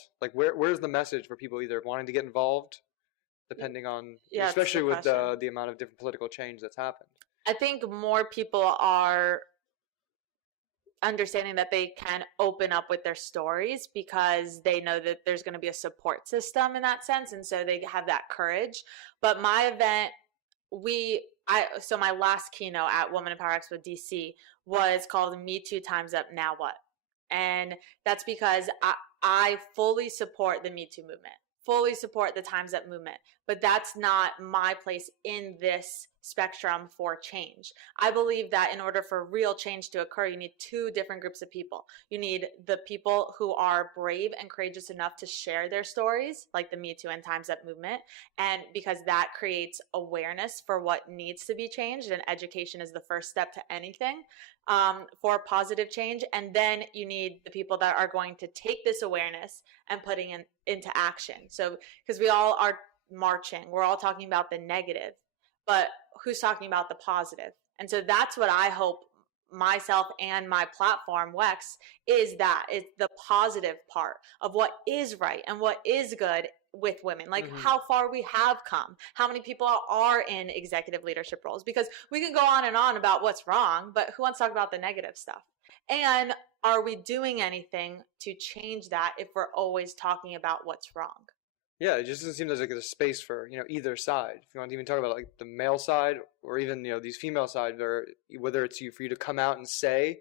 involved? Like, where's the message for people either wanting to get involved, depending on, especially with the amount of different political change that's happened? I think more people are understanding that they can open up with their stories because they know that there's going to be a support system in that sense, and so they have that courage. But my event, so my last keynote at Women in Power Expo DC was called Me Too Time's Up, Now What? And that's because I fully support the Me Too movement, fully support the Time's Up movement, but that's not my place in this spectrum for change. I believe that in order for real change to occur, you need two different groups of people. You need the people who are brave and courageous enough to share their stories, like the Me Too and Time's Up movement, and because that creates awareness for what needs to be changed, and education is the first step to anything for positive change. And then you need the people that are going to take this awareness and putting it into action. So because we all are marching, we're all talking about the negative, but who's talking about the positive? And so that's what I hope myself and my platform, WEX, is the positive part of what is right and what is good with women, like how far we have come, how many people are in executive leadership roles, because we can go on about what's wrong, but who wants to talk about the negative stuff? And are we doing anything to change that if we're always talking about what's wrong? Yeah, it just doesn't seem there's like a space for, either side. If you want to even talk about like the male side or even, these female sides, or whether it's for you to come out and say,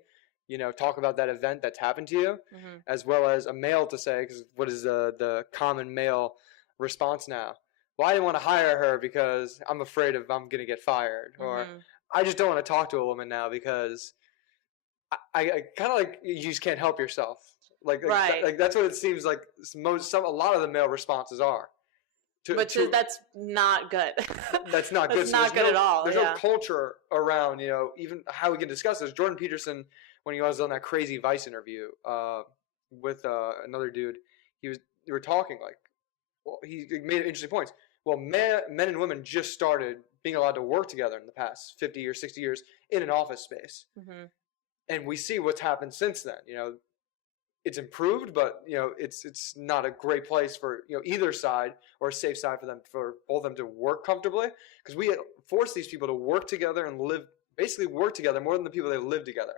talk about that event that's happened to you, as well as a male to say, because what is the common male response now? Well, I didn't want to hire her because I'm afraid I'm going to get fired. Or I just don't want to talk to a woman now because I kind of like, you just can't help yourself. Like that's what it seems like a lot of the male responses are. That's not good. That's not good. That's not good at all. There's no culture around, even how we can discuss this. Jordan Peterson, when he was on that crazy Vice interview with another dude, they were talking he made interesting points. Well, men and women just started being allowed to work together in the past 50 or 60 years in an office space. And we see what's happened since then. It's improved, but it's not a great place for either side, or a safe side for both of them to work comfortably, because we force these people to work together and work together more than the people that live together.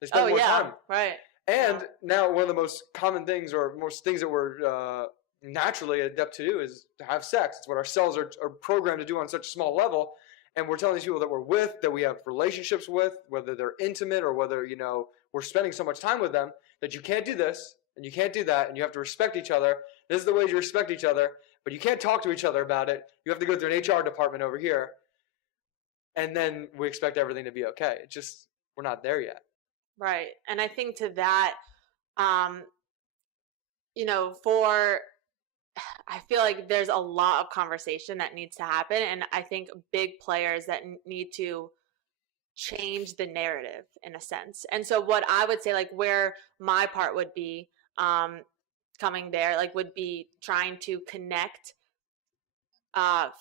They spend more time. Right. And now one of the most common things, or most things that we're naturally adept to do, is to have sex. It's what our cells are programmed to do on such a small level. And we're telling these people that we're with, that we have relationships with, whether they're intimate or whether, we're spending so much time with them, that you can't do this and you can't do that, and you have to respect each other. This is the ways you respect each other, but you can't talk to each other about it. You have to go through an HR department over here. And then we expect everything to be okay. It's just, we're not there yet. Right. And I think to that, I feel like there's a lot of conversation that needs to happen. And I think big players that need to change the narrative in a sense. And so what I would say, like where my part would be coming there, like would be trying to connect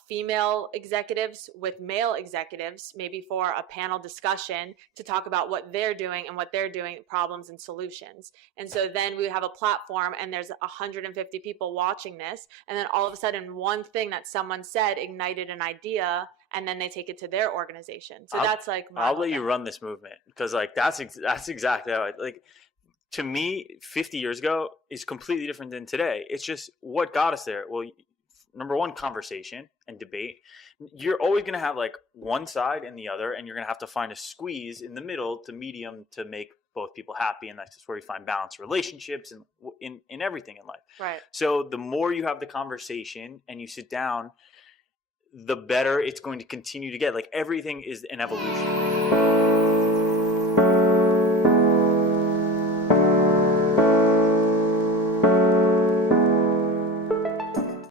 female executives with male executives, maybe for a panel discussion to talk about what they're doing and what they're doing, problems and solutions. And so then we have a platform and there's 150 people watching this. And then all of a sudden one thing that someone said ignited an idea, and then they take it to their organization. So that's like, I'll let you run this movement, because like that's exactly how to me, 50 years ago is completely different than today. It's just what got us there. Well, number one, conversation and debate. You're always going to have like one side and the other, and you're going to have to find a squeeze in the middle to medium to make both people happy. And that's just where you find balanced relationships and in everything in life. Right. So the more you have the conversation and you sit down, the better it's going to continue to get. Like everything is an evolution.